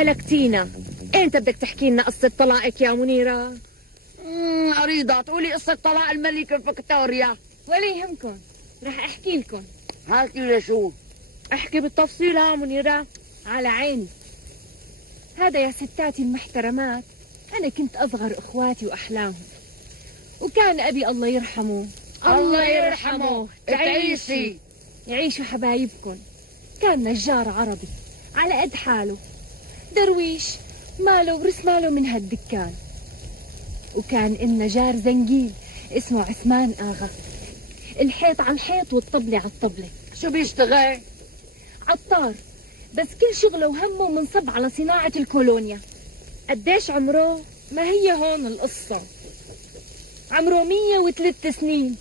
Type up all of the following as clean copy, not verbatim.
هلكتينا. انت بدك تحكي لنا قصة طلاقك يا منيرة؟ أريد تقولي قصة طلاق الملكة فيكتوريا. ولا يهمكن، رح احكي لكم. هاتي لشو؟ احكي بالتفصيل ها منيرة، على عيني. هذا يا ستاتي المحترمات، انا كنت اصغر اخواتي واحلاهم، وكان ابي الله يرحمه الله يرحمه تعيشي. يعيشوا حبايبكن. كان نجار عربي على قد حاله، درويش ماله ورث ماله من هالدكان. وكان إن جار زنجيل اسمه عثمان آغا، الحيط على الحيط والطبلة على الطبلة. شو بيشتغل؟ عطار، بس كل شغله وهمه منصب على صناعة الكولونيا. قديش عمره؟ ما هي هون القصة. عمره 103 سنين.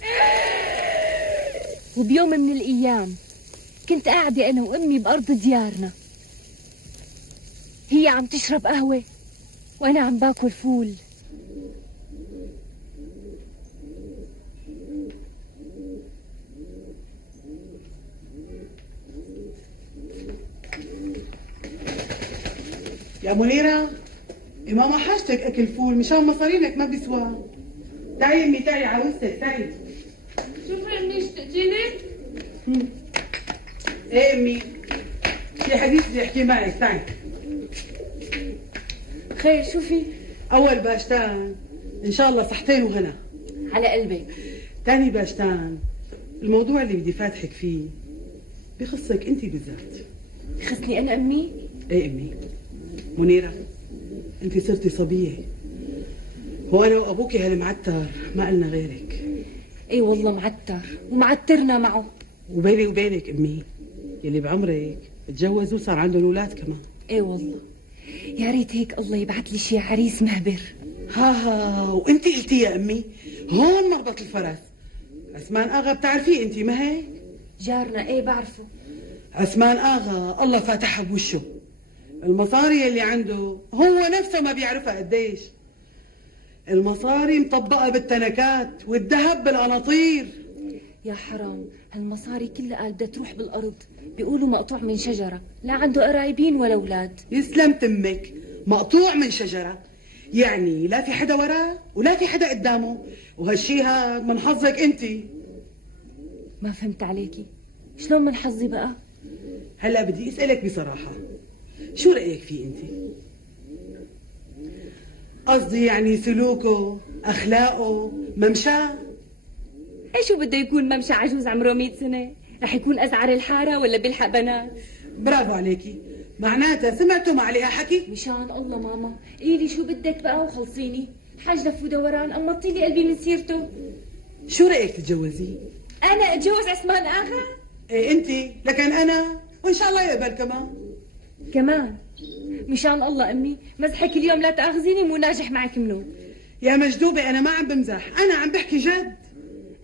وبيوم من الأيام كنت قاعدة أنا وأمي بأرض ديارنا، هي عم تشرب قهوة وأنا عم باكل فول. يا منيرة، ماما حاجتك أكل فول مشان مصارينك ما بيسوى. تعي أمي، تعي عروستك، تعي. شوفي أمي اشتقتي لك؟ إيه أمي، في حديث بدي أحكي معك، تعي. خير شوفي؟ أول باشتان إن شاء الله صحتين وهنا. على قلبك. تاني باشتان، الموضوع اللي بدي فاتحك فيه بخصك أنت بالذات. يخصني أنا أمي؟ إيه أمي. منيرة، أنت صرتي صبية، وأنا وأبوكي هالمعتر ما قلنا غيرك. اي والله معتر ومعترنا معه. وبيني وبينك أمي، يلي بعمرك تجوز وصار عندهم أولاد كمان. اي والله، يا ريت هيك الله يبعث لي شي عريس مهبر. ها وانت قلتي يا امي هون مربط الفرس. عثمان اغا بتعرفيه انت ما هيك؟ جارنا ايه بعرفه. عثمان اغا الله فاتحها بوشه. المصاري اللي عنده هو نفسه ما بيعرفها قديش. المصاري مطبقة بالتنكات والذهب بالقناطير. يا حرام، هالمصاري كلها قال بدها تروح بالارض، بيقولوا مقطوع من شجرة، لا عنده قرايبين ولا اولاد. يسلم تمك، مقطوع من شجرة، يعني لا في حدا وراه ولا في حدا قدامه، وهالشي هاد من حظك انت. ما فهمت عليكي، شلون من حظي بقى؟ هلا بدي اسألك بصراحة، شو رأيك فيه انت؟ قصدي يعني سلوكه، اخلاقه، ممشاه. ايش بده يكون ممشى عجوز عمره 100 سنة؟ رح يكون ازعر الحارة ولا بيلحق بنات؟ برافو عليكي، معناتها سمعتوا ما عليها حكي؟ مشان الله ماما، قيلي شو بدك بقى وخلصيني. حاج لف ودوران، قمطيلي قلبي من سيرته. شو رأيك تتجوزيه؟ انا اتجوز عثمان اغا؟ ايه انت، لكن انا وان شاء الله يقبل كمان. كمان؟ مشان الله امي، مزحك اليوم لا تاخذيني، مو ناجح معك منو. يا مجدوبة انا ما عم بمزح، انا عم بحكي جد.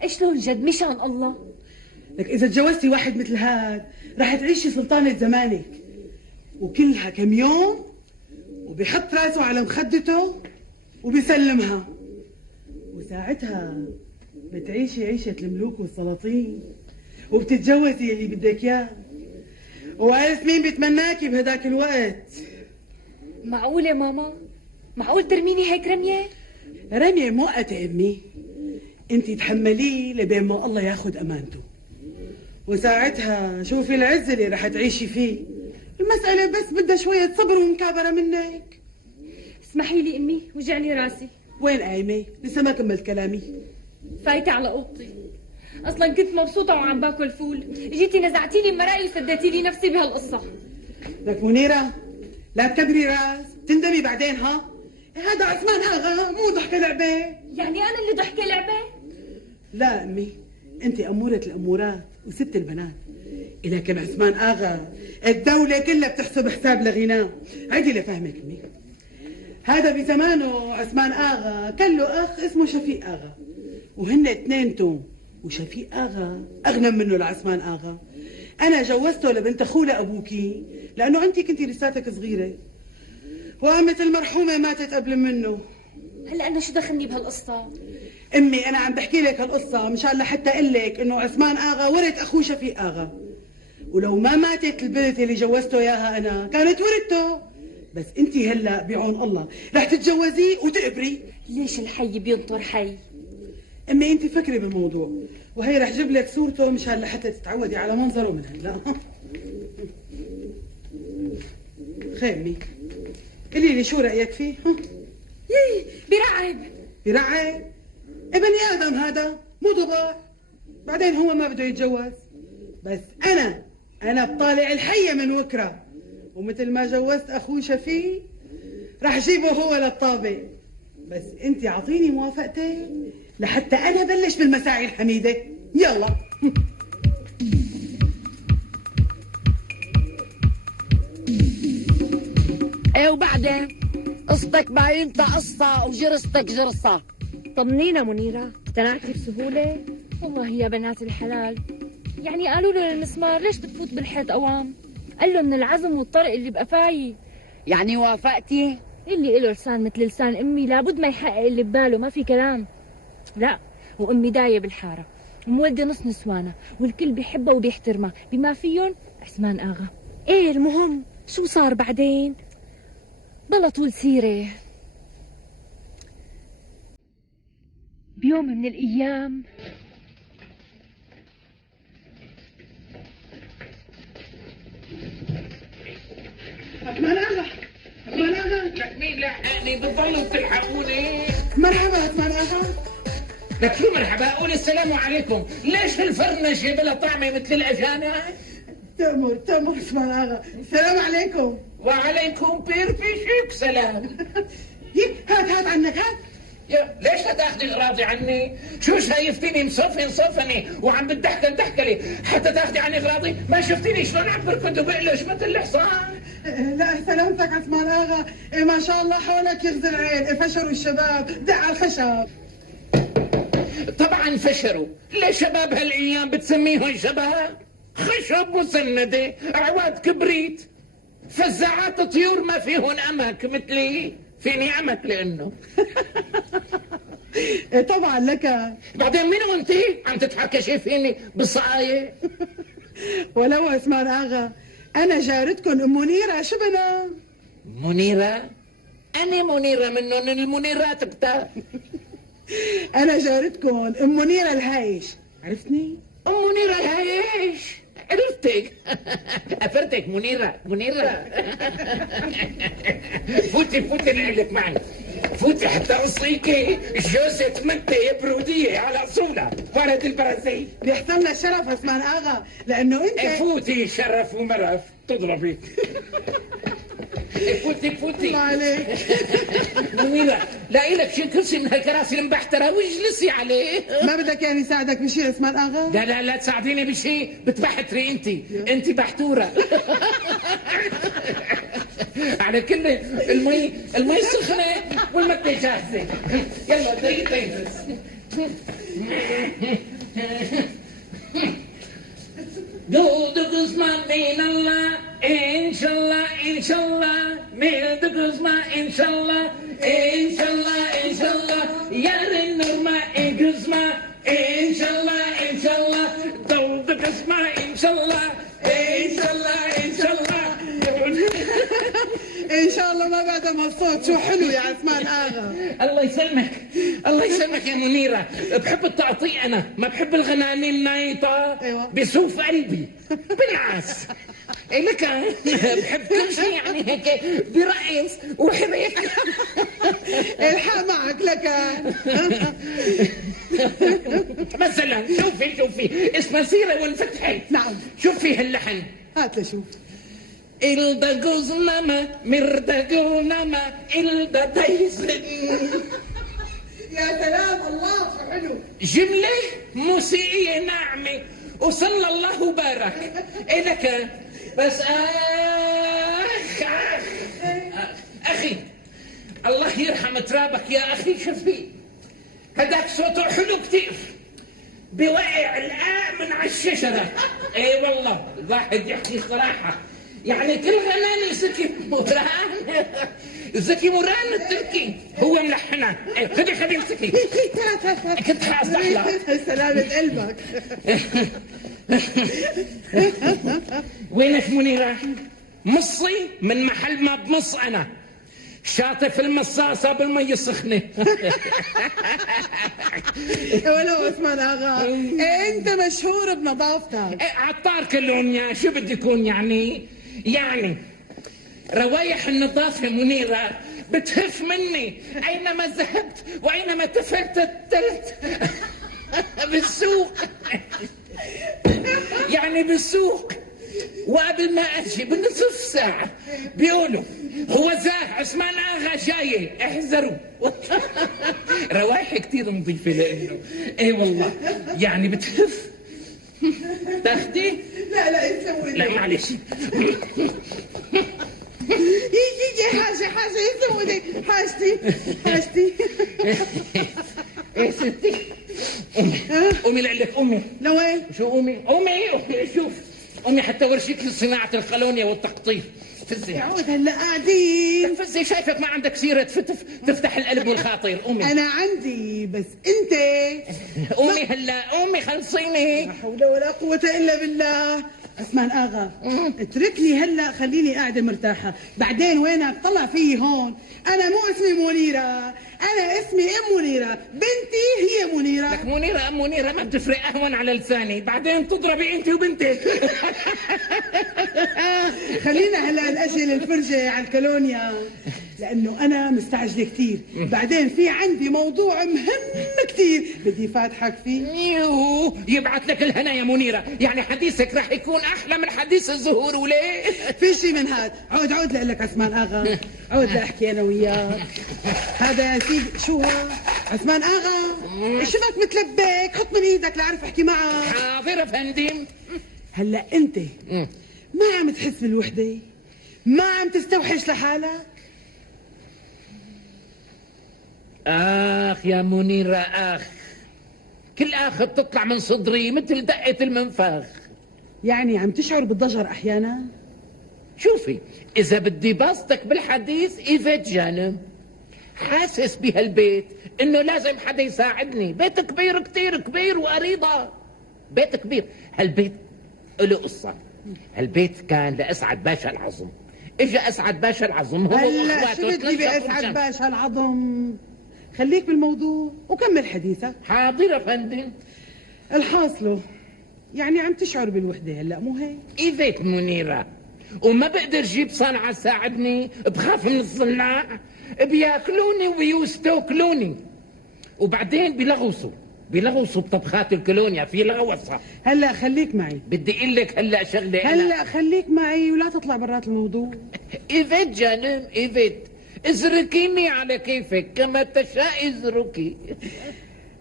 شلون جد؟ مشان الله. لك اذا تجوزتي واحد مثل هاد رح تعيشي سلطانة زمانك، وكلها كم يوم وبيحط راسه على مخدته وبيسلمها، وساعتها بتعيشي عيشة الملوك والسلاطين، وبتتجوزي اللي بدك اياه. وعارف مين بيتمناكي بهداك الوقت؟ معقولة ماما؟ معقول ترميني هيك رمية؟ رمية مؤقتة امي، انت تحمليه لبين ما الله ياخذ امانته، وساعتها شوفي العز اللي رح تعيشي فيه. المسألة بس بدها شوية صبر ومكابرة منك. اسمحي لي امي، وجعني راسي. وين قايمة؟ لسه ما كملت كلامي. فايتة على اوضتي، اصلا كنت مبسوطة وعم باكل فول، جيتي نزعتيني بمرائي وسديتي لي نفسي بهالقصة. لك منيرة، لا تكبري راس، تندمي بعدين. ها هذا عثمان اغا مو ضحكة لعبة. يعني انا اللي ضحكة لعبة؟ لا امي، انت امورة الامورات وست البنات، لكن عثمان اغا الدولة كلها بتحسب حساب لغناه. عيدي لفهمك امي، هذا بزمانه عثمان اغا كان له اخ اسمه شفيق اغا، وهن اثنينتهم، وشفيق اغا اغنى منه لعثمان اغا. انا جوزته لبنت اخوه لابوكي لانه انت كنتي لساتك صغيرة، وقامت المرحومة ماتت قبل منه. هلا انا شو دخلني بهالقصة؟ امي انا عم بحكي لك هالقصة مشان لحتى اقول لك انه عثمان اغا ورث اخوه شفيق اغا، ولو ما ماتت البنت اللي جوزته اياها انا كانت ورثته، بس انت هلا بعون الله رح تتجوزيه وتقبري. ليش الحي بينطر حي؟ امي انت فكري بالموضوع، وهي رح جيب لك صورته مشان لحتى تتعودي على منظره من هلا. خير امي، قولي لي شو رايك فيه؟ برعب. برعب؟ بني ادم هذا مو ضباع. بعدين هو ما بده يتجوز، بس انا بطالع الحيه من وكره، ومثل ما جوزت اخوي شفيق رح جيبه هو للطابق. بس انت اعطيني موافقتك لحتى انا بلش بالمساعي الحميده. يلا. ايه وبعدين قصتك باينتا قصة وجرستك جرصة. طمنينا منيرة، اقتنعتي بسهولة؟ والله يا بنات الحلال، يعني قالوا له للمسمار ليش بتفوت بالحيط أوام؟ قال له من العزم والطرق اللي بقفاي. يعني وافقتي؟ اللي إله لسان مثل لسان أمي لابد ما يحقق اللي بباله، ما في كلام. لا، وأمي داية بالحارة ومولدة نص نسوانة والكل بيحبها وبيحترمها بما فيهم عثمان آغا. إيه المهم شو صار بعدين؟ بلا طول سيرة. بيوم من الأيام عثمان آغا، عثمان آغا، لك مين لحقني؟ بتضلوا تلحقوني؟ مرحبا عثمان آغا. لك شو مرحبا؟ قول السلام عليكم. ليش الفرنشة بلا طعمة مثل الأجانب؟ تأمر عثمان آغا. السلام عليكم. وعليكم بيرفيشك سلام. هات عنك هات. يا ليش تاخذي اغراضي عني؟ شو شايفتيني مصفني وعم بتدحكل لي حتى تاخذي عني اغراضي؟ ما شفتيني شلون عم بركض وبقلش مثل الحصان؟ لا سلامتك عثمان آغا. إيه ما شاء الله حولك يغزي العين. إيه فشروا الشباب، دع على الخشب. طبعا فشروا. ليش شباب هالايام بتسميهم شباب؟ خشب وسندة، عواد كبريت، فزاعات طيور ما فيهن امك مثلي. فيني عمك لانه طبعا لك. بعدين مين وانتي عم تتحكشي فيني بالصقاية؟ ولو عثمان آغا انا جارتكم ام منيره. شو بنا؟ منيرة؟ أنا منيرة منهم المنيرات بتاع. انا جارتكم ام منيره الهايش. عرفتني؟ أم منيرة الهايش. عرفتك. أفرتك منيرة. فوتي لك معي. فوتي حتى أوصيكي جوزة منتي برودية على أصولها ولد البرازيل. بيحصل لنا الشرف عثمان آغا لانه انت. فوتي شرف ومرف تضربي. فوتي الله عليك. منيرة لاقي لك شي كرسي من هالكراسي المبحترة واجلسي عليه. ما بدك يعني يساعدك بشيء عثمان آغا؟ لا تساعديني بشيء. بتبحتري انت بحتورة. على كل المي سخنة والمكة جاهزة. يلا دقيقتين بس. دود قسمة من الله إن شاء الله ميل قسمة إن شاء الله يا النور ما قسمة إن شاء الله دود قسمة إن شاء الله ان شاء الله ما بعد ما الصوت. شو حلو يا عثمان آغا. الله يسلمك يا منيرة. بحب التقطيع أنا، ما بحب الغناني النايطة. أيوة. بسوف قلبي بالعكس. لك بحب كل شيء يعني هيك برقص وحريق. الحق معك لك. مثلا شوفي اسمها سيرة وانفتحي. نعم. شوفي هاللحن. هات لشوف. إلدا جوزنما مردا جونما إلدا دايزن. يا سلام الله شو حلو. جملة موسيقية ناعمة وصلى الله وبارك. إلك بس أخي الله يرحم ترابك يا أخي شفيق. هداك صوته حلو كتير بوقع الآن من على الشجرة. اي والله الواحد يحكي صراحة يعني كل غناني زكي مران التركي هو ملحنها. خدي امسكي. كنت حاصلح لك. سلامة قلبك. وينك منيرة؟ مصي من محل ما بمص انا، شاطف المصاصة بالمي السخنة. ولو عثمان اغا انت مشهور بنظافتك. عطار كلهم، شو بدي يكون يعني روايح النظافة منيرة بتهف مني أينما ذهبت وأينما تفلتت بالسوق. يعني بالسوق، وقبل ما أجي بنصف ساعة بيقولوا هو زاه عثمان آغا جاي احذروا. روايح كتير نظيفة لإنه ايه والله يعني بتهف. تاخدي؟ لا يسوي لا معلش. يجي حاجة يسوي لي حاجتي. ايه ستي قومي لك قومي. لوين؟ شو قومي شوف قومي حتى ورشيك صناعة القلونيا والتقطيف. فزي يعود هلا قاعدين. فزي شايفك ما عندك سيرة تفتح القلب والخاطر. قومي. أنا عندي بس أنت. قومي هلا قومي خلصيني. لا حول ولا قوة إلا بالله. عثمان آغا اتركني هلا، خليني قاعدة مرتاحة. بعدين وينك؟ طلع فيي هون. أنا مو اسمي منيرة، أنا اسمي أم منيرة، بنتي هي منيرة. لك منيرة أم منيرة ما بتفرق، أهون على لساني. بعدين تضربي أنت وبنتك. خلينا هلا الأجل الفرجة على الكولونيا، لأنه أنا مستعجلة كتير. بعدين في عندي موضوع مهم كتير بدي فاتحك فيه. يبعث لك الهنا يا منيرة، يعني حديثك رح يكون أحلى من حديث الزهور. وليه؟ في شي من هاد. عود لك عثمان آغا، عود لأحكي أنا وياك. هذا يا سيدي شو هاد؟ عثمان آغا شوفك متلبك، حط من إيدك لأعرف أحكي معك. حاضر فندم. هلا أنت ما عم تحس بالوحدة؟ ما عم تستوحش لحالك؟ آخ يا منيرة آخ، كل آخ بتطلع من صدري مثل دقة المنفاخ. يعني عم تشعر بالضجر أحيانا؟ شوفي إذا بدي باصتك بالحديث إيفيت جانم، حاسس بهالبيت إنه لازم حدا يساعدني. بيت كبير كتير كبير وأريضة، بيت كبير. هالبيت له قصة. هالبيت كان لأسعد باشا العظم. إجا أسعد باشا العظم هو هلا شو بدي بأسعد باشا العظم؟ خليك بالموضوع وكمل حديثك. حاضر يا فندم. الحاصله يعني عم تشعر بالوحدة هلا، مو هيك؟ إيفيت منيرة، وما بقدر جيب صنعة تساعدني، بخاف من الصناع، بياكلوني وبيستوكلوني، وبعدين بيلغوصوا بطبخات الكولونيا في لغوصة. هلا خليك معي، بدي اقول لك هلا شغلة. هلا خليك معي ولا تطلع برات الموضوع. إيفيت جانم إيفيت، ازركيني على كيفك كما تشاء ازركي.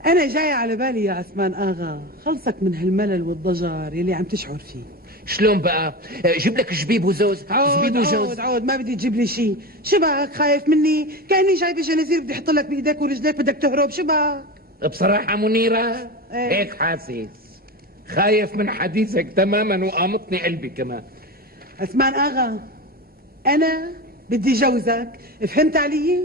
أنا جاي على بالي يا عثمان آغا خلصك من هالملل والضجر يلي عم تشعر فيه. شلون بقى؟ جيب لك جبيب وزوز. عود ما بدي تجيب لي شيء. شو بك خايف مني؟ كأني جايبة جنازير بدي احط لك بايديك ورجليك بدك تهرب. شو بك؟ بصراحة منيرة ايه؟ هيك حاسس، خايف من حديثك تماما وقامطني قلبي كمان. عثمان آغا أنا بدي جوزك، فهمت علي؟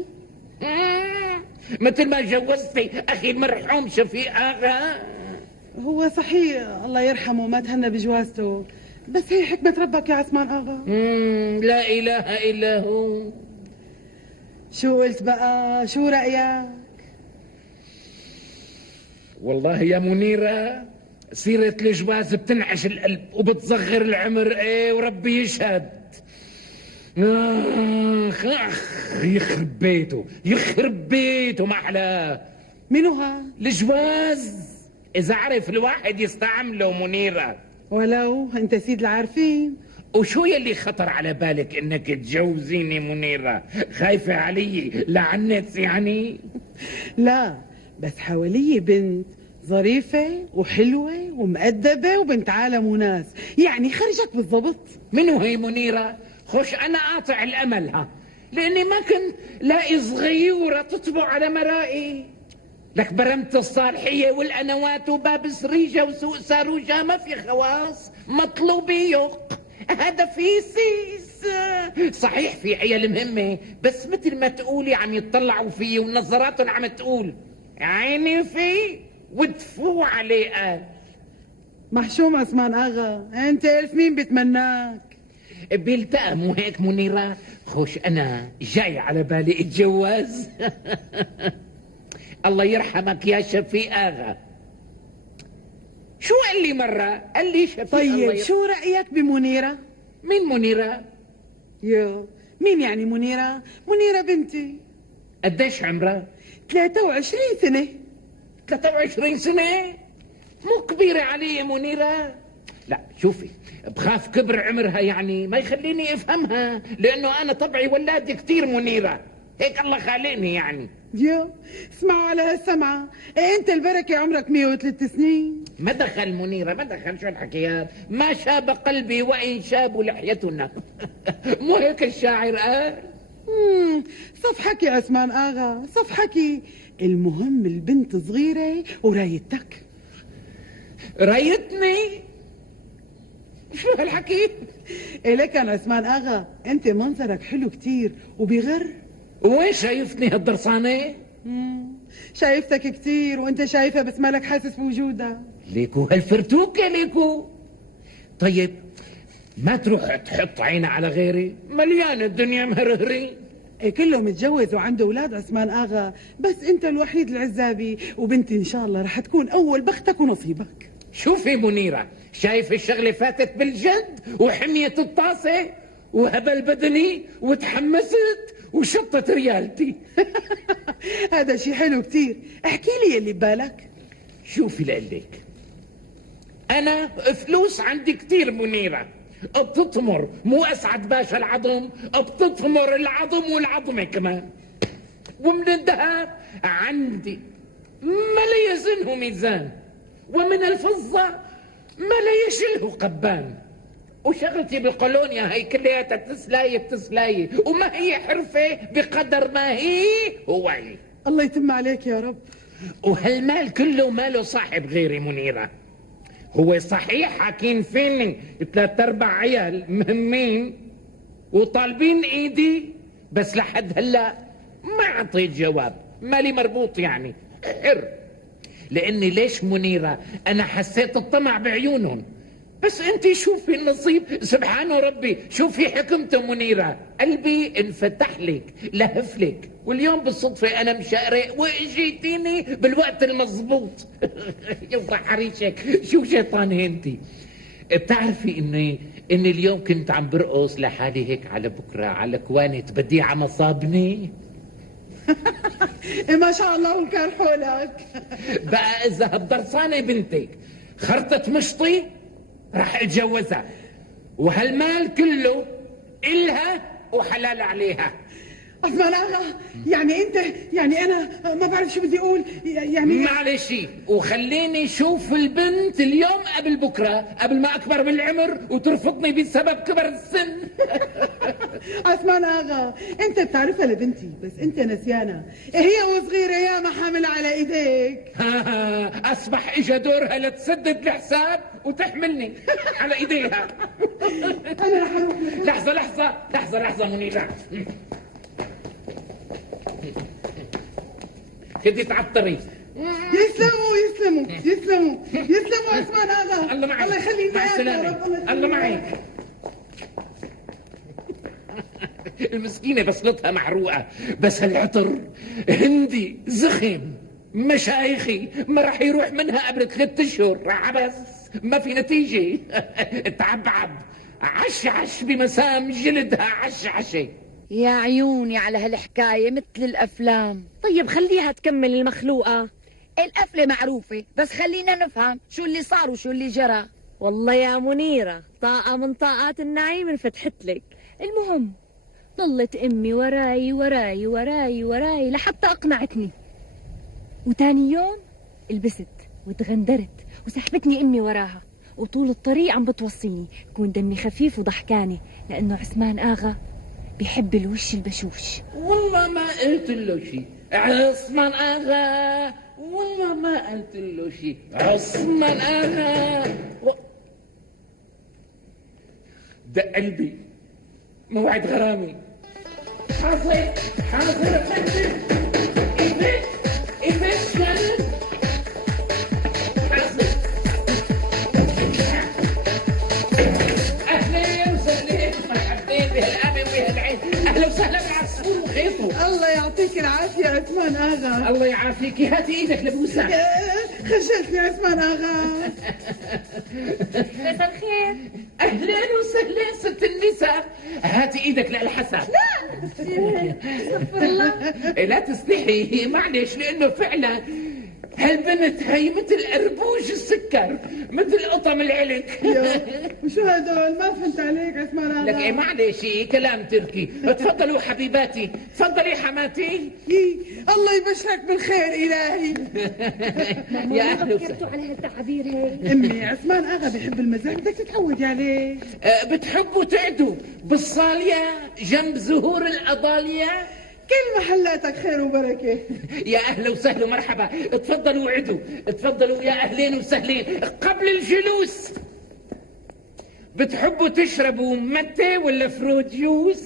مثل ما جوزتي أخي المرحوم شفيق آغا. هو صحيح الله يرحمه ما تهنى بجوازته، بس هي حكمة ربك يا عثمان آغا. لا إله إلا هو. شو قلت بقى؟ شو رأيك؟ والله يا منيرة سيرة الجواز بتنعش القلب وبتصغر العمر. ايه وربي يشهد. يخرب بيته ما أحلاه. منو ها؟ الجواز إذا عرف الواحد يستعمله منيرة. ولو انت سيد العارفين. وشو يلي خطر على بالك انك تجوزيني منيرة؟ خايفة علي لعنت يعني؟ لا بس حوالي بنت ظريفة وحلوة ومؤدبة وبنت عالم وناس، يعني خرجت بالضبط. منو هي منيرة؟ خش أنا قاطع الأمل لأني ما كنت لاقي صغيورة تطبع على مرائي. لك برمت الصالحية والأنوات وباب سريجة وسوق ساروجة ما في خواص، مطلوبي يق هذا في سيس. صحيح في عيال مهمة بس مثل ما تقولي عم يتطلعوا فيه ونظراتهم عم تقول عيني فيه ودفوا عليه. محشوم عثمان آغا، انت الف مين بتمناك؟ بيلتقى مو هيك منيرة؟ خوش أنا جاي على بالي اتجوز. الله يرحمك يا شفيق آغا. شو قال لي مرة؟ قال لي شفيق طيب شو رأيك بمنيرة؟ مين منيرة؟ مين يعني منيرة؟ منيرة بنتي. قديش عمرها؟ 23 سنة. 23 سنة؟ مو كبيرة علي منيرة؟ لا شوفي، بخاف كبر عمرها يعني ما يخليني افهمها، لانه انا طبعي ولادي كتير منيرة، هيك الله خالقني يعني. اسمعوا على هالسمعة، انت البركة عمرك 103 سنين. ما دخل منيرة، ما دخل، شو الحكيات؟ ما شاب قلبي وإن شاب لحيتنا. مو هيك الشاعر قال؟ صفحكي يا عثمان آغا، صفحكي. المهم البنت صغيرة ورايتك. رايتني؟ شو هالحكي؟ لك يا عثمان آغا، انت منظرك حلو كتير وبيغر. وين شايفتني هالدرسانة؟ شايفتك كتير وانت شايفها بس مالك حاسس بوجودها. ليكو هالفرتوكة ليكو. طيب ما تروح تحط عينها على غيري؟ مليانة الدنيا مهرهرين. كله متجوز وعنده اولاد عثمان آغا، بس انت الوحيد العزابي، وبنتي ان شاء الله رح تكون اول بختك ونصيبك. شوفي منيرة، شايف الشغلة فاتت بالجد وحميت الطاسة وهبل بدني وتحمست وشطت ريالتي. هذا شي حلو كتير. احكي لي اللي ببالك. شوفي لقلك، أنا فلوس عندي كتير منيرة، بتطمر مو أسعد باشا العظم، بتطمر العظم والعظمة كمان. ومن الذهب عندي ما لا يزنه ميزان، ومن الفضة ما لا يشله قبان. وشغلتي بالقولونيا هي كلياتها تسلاية بتسلاية، وما هي حرفة بقدر ما هي هواية. الله يتم عليك يا رب. وهالمال كله ماله صاحب غيري منيرة. هو صحيح حاكين فيني 3/4 عيال مهمين وطالبين ايدي، بس لحد هلا ما اعطيت جواب، مالي مربوط يعني حر. لاني ليش منيرة؟ انا حسيت الطمع بعيونهم، بس انت شوفي النصيب سبحان ربي، شوفي حكمته منيرة. قلبي انفتح لك لهف لك، واليوم بالصدفة انا مشارق واجيتيني بالوقت المضبوط. يفرح حريشك، شو شيطانة انتي. بتعرفي اني اليوم كنت عم برقص لحالي هيك على بكرة على كوانة بديعة مصابني. ما شاء الله وكان حولك. بقى اذا هالضرسانة بنتك خرطت مشطي رح اتجوزها، وهالمال كله إلها وحلال عليها. عثمان آغا، يعني انت، يعني انا ما بعرف شو بدي اقول يعني. معلش، وخليني شوف البنت اليوم قبل بكره، قبل ما اكبر بالعمر وترفضني بسبب كبر السن. عثمان آغا، انت بتعرفها لبنتي بس انت نسيانها، هي وصغيره يا ما حامل على ايديك. اصبح اجا دورها لتسدد الحساب وتحملني على ايديها. انا رح اروح. لحظه لحظه لحظه لحظه منيرة، كنتي تعطري. يسلموا عثمان آغا. الله معك، الله يخليك مع يا السلامة. رب. الله معك. المسكينة بصلتها محروقة، بس هالعطر هندي زخم مشايخي ما راح يروح منها قبل 3 أشهر، عبس ما في نتيجة. تعبعب عش بمسام جلدها عشي. يا عيوني على هالحكاية مثل الأفلام. طيب خليها تكمل المخلوقة. القفلة معروفة، بس خلينا نفهم شو اللي صار وشو اللي جرى. والله يا منيرة طاقة من طاقات النعيم انفتحت لك. المهم ضلت أمي وراي وراي وراي وراي لحتى أقنعتني، وتاني يوم لبست وتغندرت وسحبتني أمي وراها، وطول الطريق عم بتوصيني كون دمي خفيف وضحكاني، لأنه عثمان آغا بيحب الوش البشوش. والله ما قلت له شيء عثمان آغا، والله ما قلت له شيء عثمان آغا. دق قلبي، موعد غرامي. حاضر فندم. إيش كانت؟ حاضر. أهلين وسهلين. عثمان اغا. الله يعافيكي، هاتي ايدك لبوسها. خجلتني عثمان اغا. مساء الخير. اهلا وسهلا ست النساء، هاتي ايدك للحسن. استغفر الله. لا تستحي، معلش، لانه فعلا هالبنت هي مثل أربوج السكر، مثل قطم العلك. وشو هدول؟ ما فهمت عليك عثمان اغا. لك ايه معلش، كلام تركي. تفضلوا حبيباتي، تفضلي حماتي. الله يبشرك بالخير الهي. يا اهلا فكرتوا وسهلا. على هالتعابير هيك؟ امي عثمان اغا بيحب المزح، بدك تتعودي عليه. بتحبوا تقعدوا بالصالية جنب زهور الأضالية؟ كل محلاتك خير وبركه. يا أهلا وسهلا ومرحبا، تفضلوا وعدوا، تفضلوا يا أهلين وسهلين. قبل الجلوس بتحبوا تشربوا متى ولا فروت جوز؟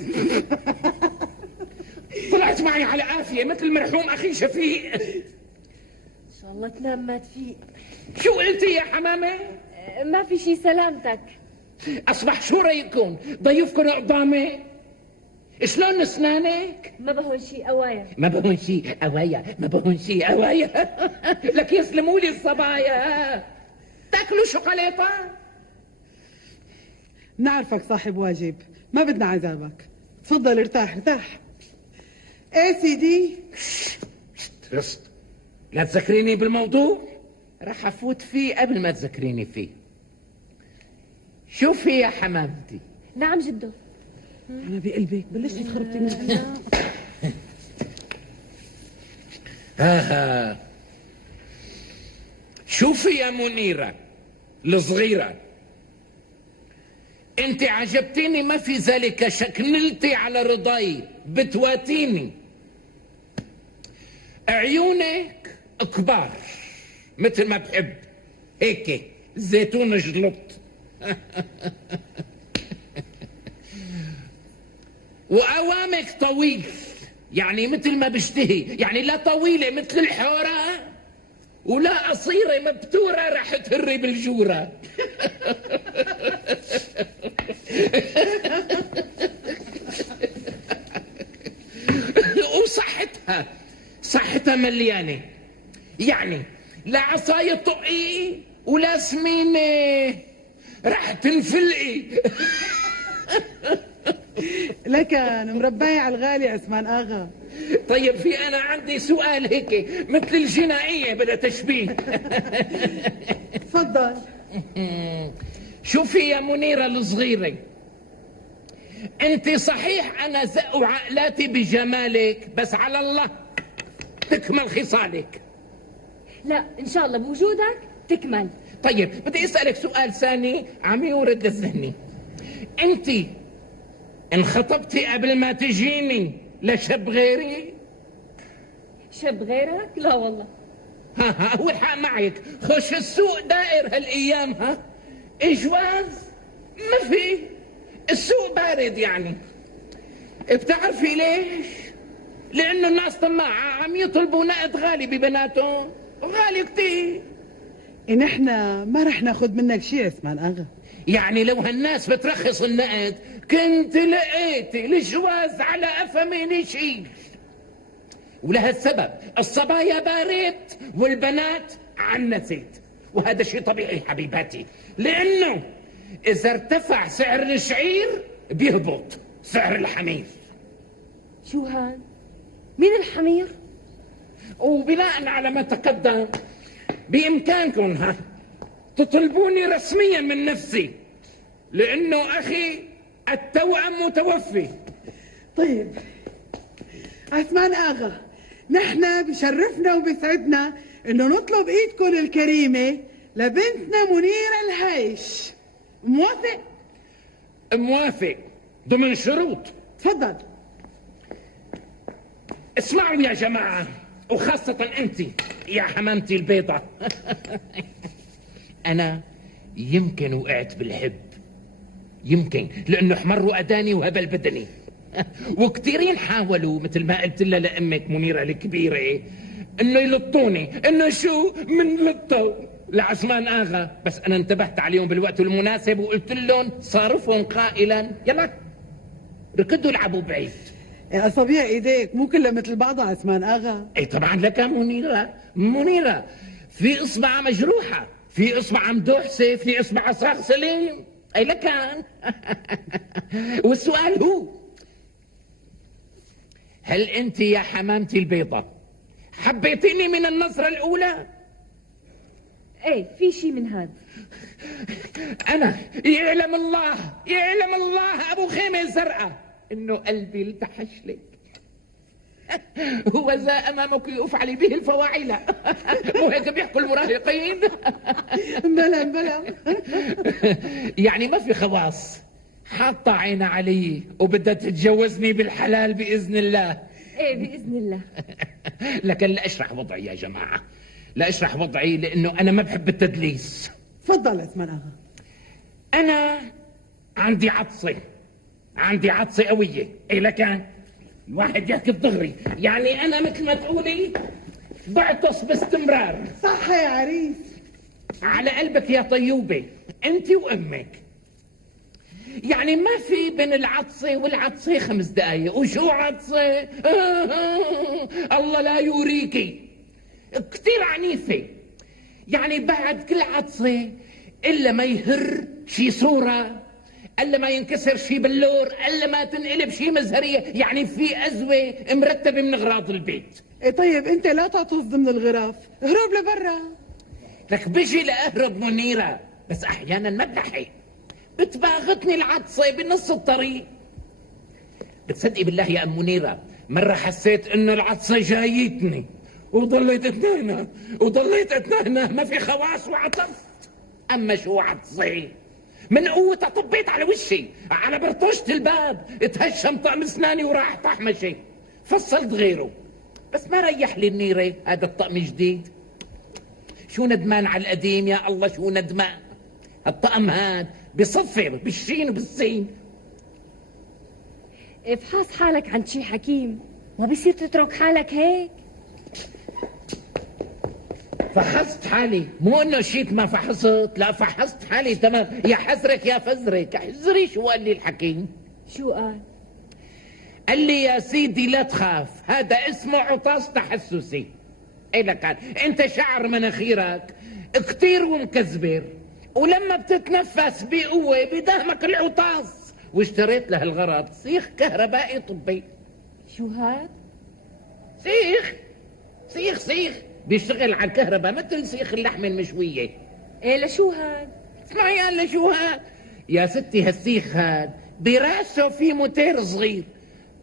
طلعت معي على عافية مثل المرحوم أخي شفيق. ان شاء الله تنام ما تفيق. شو قلتي يا حمامة؟ ما في شي، سلامتك. أصبح شو رأيكم؟ ضيوفكم قدامي؟ شلون اسنانك؟ ما بهون شي قوايا. ما بهون شي قوايا، ما بهون شي قوايا. لك يسلموا لي الصبايا. تاكلوا شوكولاته؟ نعرفك صاحب واجب، ما بدنا عذابك. تفضل ارتاح ارتاح. ايه سيدي؟ رست، لا تذكريني بالموضوع، راح افوت فيه قبل ما تذكريني فيه. شوفي يا حمامتي. نعم جدو. انا بقلبك بلشت تخربتي مني. ها شوفي يا منيرة الصغيرة، انت عجبتيني ما في ذلك شك، نلتي على رضاي، بتواتيني. عيونك كبار مثل ما بحب، هيك زيتون جلط. وأوامك طويل، يعني مثل ما بشتهي، يعني لا طويلة مثل الحورة ولا قصيرة مبتورة رح تهري بالجورة. وصحتها مليانة، يعني لا عصاية طقي ولا سمينة رح تنفلقي. لكن مرباية على الغالي عثمان اغا. طيب في انا عندي سؤال هيك مثل الجنائية بلا تشبيه. تفضل. شوفي يا منيرة الصغيرة، انت صحيح انا زق عقلاتي بجمالك، بس على الله تكمل خصالك. لا ان شاء الله بوجودك تكمل. طيب بدي اسألك سؤال ثاني عم يورد لذهني، انت انخطبتي قبل ما تجيني لشاب غيري؟ شاب غيرك؟ لا والله. ها هو الحق معك، خش السوق دائر هالايام، اجواز ما في، السوق بارد يعني. بتعرفي ليش؟ لانه الناس طماعة عم يطلبوا نقد غالي ببناتهم، غالي كتير. نحن ما رح ناخد منك شيء عثمان اغا. يعني لو هالناس بترخص النقد كنت لقيتي الجواز على أفمين شيء. ولهالسبب الصبايا بارد والبنات عنست، وهذا شيء طبيعي حبيباتي، لأنه إذا ارتفع سعر الشعير بيهبط سعر الحمير. شو هاد؟ مين الحمير؟ وبناء على ما تقدم بإمكانكم تطلبوني رسميا من نفسي، لأنه أخي التوأم متوفي. طيب عثمان اغا، نحن بشرفنا وبسعدنا انه نطلب ايدكم الكريمة لبنتنا منيرة الهيش. موافق؟ موافق ضمن شروط. تفضل. اسمعوا يا جماعة، وخاصة أنت يا حمامتي البيضة. أنا يمكن وقعت بالحب، يمكن لأنه حمر وأداني وهبل بدني. وكثيرين حاولوا مثل ما قلت لها لأمك منيرة الكبيرة إنه يلطوني، إنه شو من لطوا لعثمان آغا، بس أنا انتبهت عليهم بالوقت المناسب وقلت لهم صارفهم قائلا يلا ركضوا العبوا بعيد. اصابيع ايديك مو كلها مثل بعضها عثمان اغا. اي طبعا لك منيرة، في اصبع مجروحة، في اصبع مدوحسة، في اصبع صاغ سليم. اي لكان. والسؤال هو، هل انت يا حمامتي البيضة حبيتيني من النظرة الاولى؟ ايه في شي من هذا. انا يعلم الله ابو خيمة زرقاء انه قلبي التحش لك. هو ذا امامك افعلي به الفواعل. مو هيك بيحكوا المراهقين؟ بلا يعني ما في خواص، حاطة عينها علي وبدها تتجوزني بالحلال بإذن الله. ايه بإذن الله. لكن لا اشرح وضعي يا جماعة، لا اشرح وضعي لأنه أنا ما بحب التدليس. تفضل عثمان اغا. أنا عندي عطسة قوية. إيه لكن الواحد يحكي بضغري، يعني أنا مثل ما تقولي بعطس باستمرار. صح يا عريس. على قلبك يا طيوبة أنت وأمك. يعني ما في بين العطسة والعطسة 5 دقايق. وشو عطسة؟ الله لا يوريكي، كتير عنيفة. يعني بعد كل عطسة إلا ما يهر شي صورة، إلا ما ينكسر شي بلور، إلا ما تنقلب شي مزهرية، يعني في أزوة مرتبة من أغراض البيت. إيه طيب انت لا تعطس ضمن الغراف، اهرب لبرا. لك بيجي لأهرب منيرة، بس أحيانا ما بلحق، بتباغتني العطسة بنص الطريق. بتصدقي بالله يا أم منيرة، مرة حسيت إنه العطسة جايتني وضليت اتنهنى ما في خواص وعطست. أما شو عطسي من قوتها طبيت على وشي على برطوشة الباب، اتهشم طقم اسناني وراح طحمشي. فصلت غيره بس ما ريح لي النيرة هذا الطقم جديد. شو ندمان على القديم يا الله، شو ندمان. الطقم هاد بصفر بالشين وبالسين. افحص حالك عند شي حكيم، ما بيصير تترك حالك هيك. فحصت حالي، مو انه شيت ما فحصت، لا فحصت حالي تمام. يا حزرك يا فزرك، احزري. شو قال لي الحكيم؟ شو قال؟ قال لي يا سيدي لا تخاف، هذا اسمه عطاس تحسسي. ايه لك انت شعر مناخيرك كتير ومكزبر، ولما بتتنفس بقوة بدهمك العطاس. واشتريت له الغرض سيخ كهربائي طبي. شو هاد؟ سيخ بيشتغل على الكهرباء مثل سيخ اللحمة المشوية. ايه لشو هاد؟ اسمعي قال شو هاد يا ستي. هالسيخ هاد براسه في موتير صغير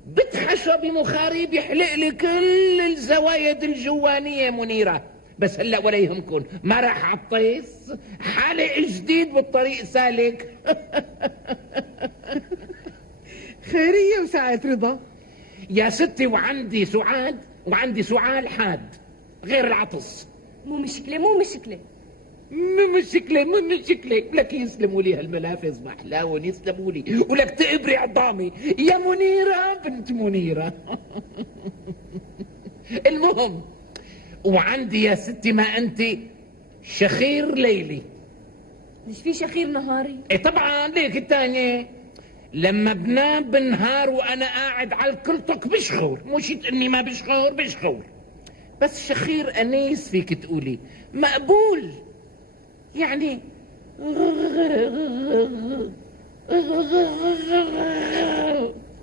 بتحشى بمخاريب يحلق لي كل الزوايد الجوانية منيرة. بس هلا ولا يهمكن، ما راح عطيس، حالق جديد بالطريق سالك. خيرية وساعة رضا يا ستي. وعندي سعال حاد غير العطس. مو مشكلة. مو مشكلة. لك يسلموا لي هالملافظ محلاون، يسلموا لي. ولك تقبري عظامي يا منيرة بنت منيرة. المهم، وعندي يا ستي ما انت شخير ليلي. مش في شخير نهاري؟ ايه طبعا. ليك الثانية لما بنام بالنهار وانا قاعد على الكلطك بشخور، مش اني ما بشخور. بس شخير انيس فيك تقولي مقبول يعني.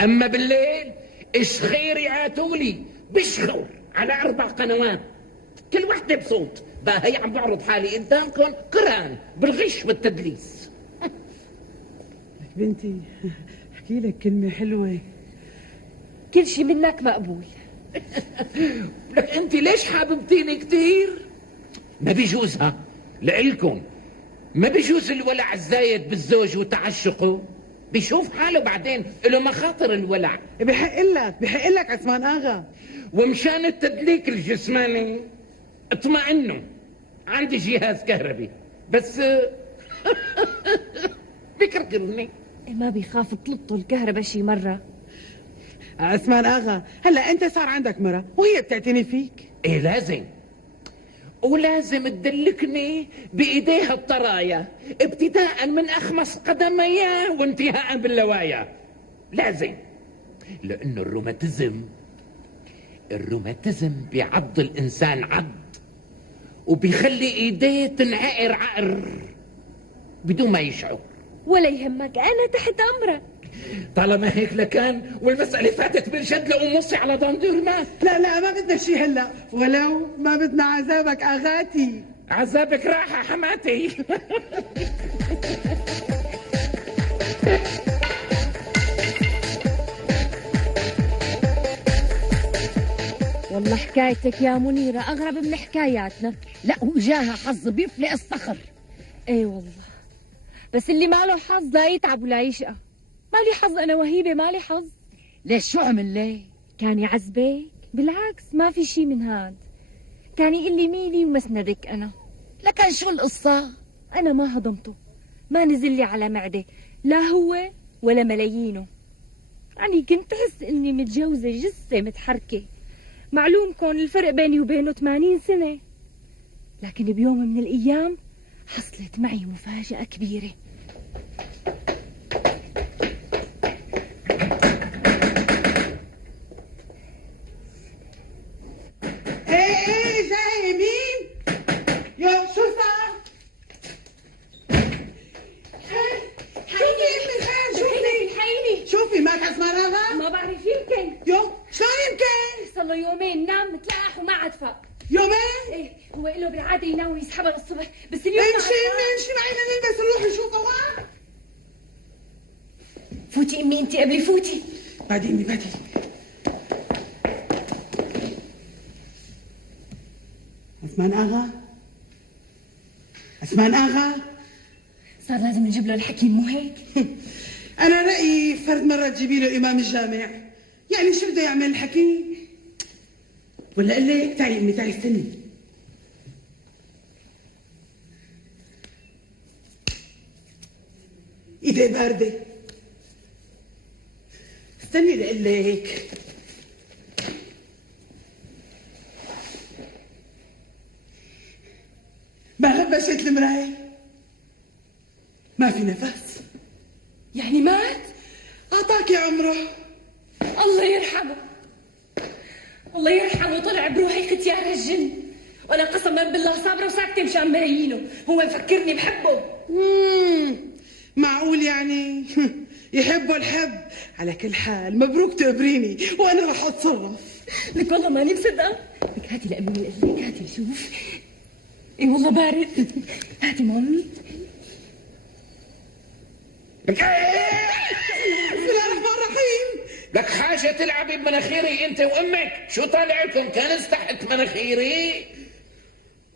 اما بالليل الشخير يعاتولي بشخور على 4 قنوات كل وحده بصوت. بقى هي عم بعرض حالي قدامكم قران بالغش بالتدليس. بنتي احكي لك كلمة حلوة. كل شي منك مقبول. لك انت ليش حاببتيني كتير؟ ما بيجوزها لإلكم، ما بيجوز الولع الزايد بالزوج وتعشقه. بيشوف حاله بعدين له مخاطر الولع. بحق لك عثمان اغا. ومشان التدليك الجسماني اطمئنوا، عندي جهاز كهربي بس. بكركرني. إيه ما بيخاف تلطه الكهرباء شي مرة؟ عثمان اغا هلا انت صار عندك مرة وهي بتعتني فيك. ايه لازم تدلكني بايديها الطرايا، ابتداء من اخمص قدميها وانتهاء باللوايا. لازم. لأنه الروماتيزم بيعض الإنسان عض، وبيخلي إيديه تنعقر عقر بدون ما يشعر. ولا يهمك، أنا تحت أمرك. طالما هيك لكان والمسألة فاتت بالجد لقوم نصي على دندورمات. لا ما بدنا شي هلا، ولو ما بدنا عذابك اغاتي. عذابك راحة حماتي. والله حكايتك يا منيرة أغرب من حكاياتنا. لا وجاها حظ بيفلق الصخر. ايه والله، بس اللي ما له حظ لا يتعب ولا يشقى. مالي حظ أنا وهيبة، مالي حظ. ليش شو عمل ليه؟ كان يعذبك؟ بالعكس ما في شي من هاد، كان يقول لي ميلي ومسندك. أنا لكن شو القصة؟ أنا ما هضمته، ما نزل لي على معدة، لا هو ولا ملايينه. يعني كنت أحس إني متجوزة جثة متحركة. معلوم كون الفرق بيني وبينه 80 سنة، لكن بيوم من الأيام حصلت معي مفاجأة كبيرة. ايه جاي مين؟ يا شو صار؟ شوفي امي خير، الحقيني شوفي ماك عثمان اغا؟ ما بعرف، يمكن يو شلون يمكن؟ صار له يومين نام متلقح وما عاد فاق. يومين؟ ايه هو له بالعادة ينام ويسحبها للصبح، بس اليوم امشي معي نلبس نروح نشوف طوال. فوتي امي انت قبلي، فوتي. بعدين امي بعدين. عثمان اغا صار لازم نجيب له الحكيم، مو هيك؟ انا رايي فرد مره تجيبي له امام الجامع، يعني شو بده يعمل الحكيم؟ ولا اقول لك تعي امي تعي استني. ايدي بارده، استني لاقول لك. ما غبشت المرايه، ما في نفس. يعني مات؟ اعطاكي عمره. الله يرحمه، الله يرحمه، طلع بروحي ختيار الجن. وانا قسما بالله صابره وساكته مشان ملايينه، هو مفكرني بحبه. معقول يعني؟ يحبوا الحب. على كل حال مبروك تقبريني وانا راح اتصرف. لك والله ماني مصدقه. لك هاتي لامي من اذنك، هاتي شوف. اي والله بارد. هاتي مامي. بسم الله الرحمن الرحيم. لك حاجة تلعبي بمناخيري انت وامك؟ شو طالعكم كنز تحت مناخيري؟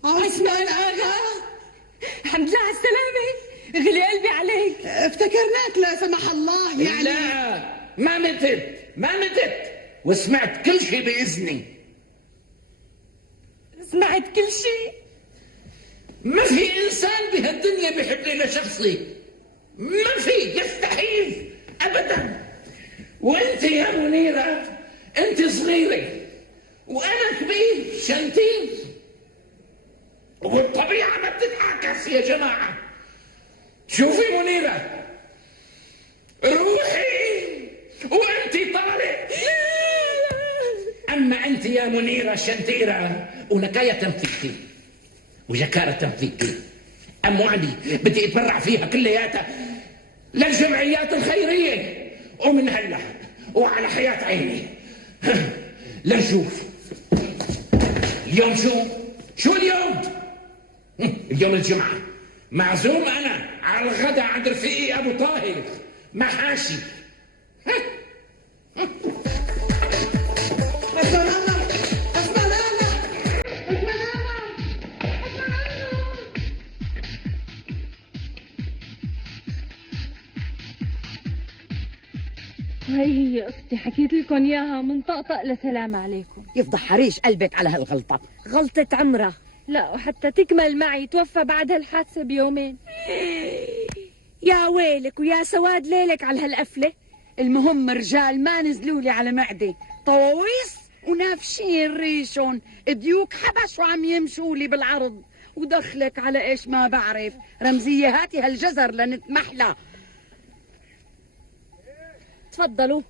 عثمان اغا، الحمد لله على السلامة، غلي قلبي عليك. افتكرناك لا سمح الله يعني. لا ما متت وسمعت كل شيء بإذني. سمعت كل شيء. ما في إنسان بهالدنيا بيحب لي لشخصي، ما في، يستحيل أبدا. وانت يا منيرة انت صغيرة وانا كبير شنتين، والطبيعة ما بتتعكس يا جماعة. شوفي منيرة، روحي وانت طالع. اما انت يا منيرة شنتيرة ونكاية فيكي وجكارة فيكي، ام وعدي بدي اتبرع فيها كلياتها للجمعيات الخيرية، ومن هلا وعلى حياة عيني لنشوف. اليوم شو اليوم؟ اليوم الجمعة، معزوم أنا على الغداء عند رفيقي أبو طاهر محاشي. هي اختي حكيت لكم اياها من طقطق لسلام عليكم. يفضح حريش قلبك على هالغلطة. غلطة عمره. لا وحتى تكمل معي توفى بعد هالحادثة بيومين. يا ويلك ويا سواد ليلك على هالقفلة. المهم رجال ما نزلوا لي على معدة، طواويس ونافشين ريشون، ديوك حبش وعم يمشوا لي بالعرض. ودخلك على ايش ما بعرف. رمزية هاتي هالجزر لنتمحلى. تفضلوا.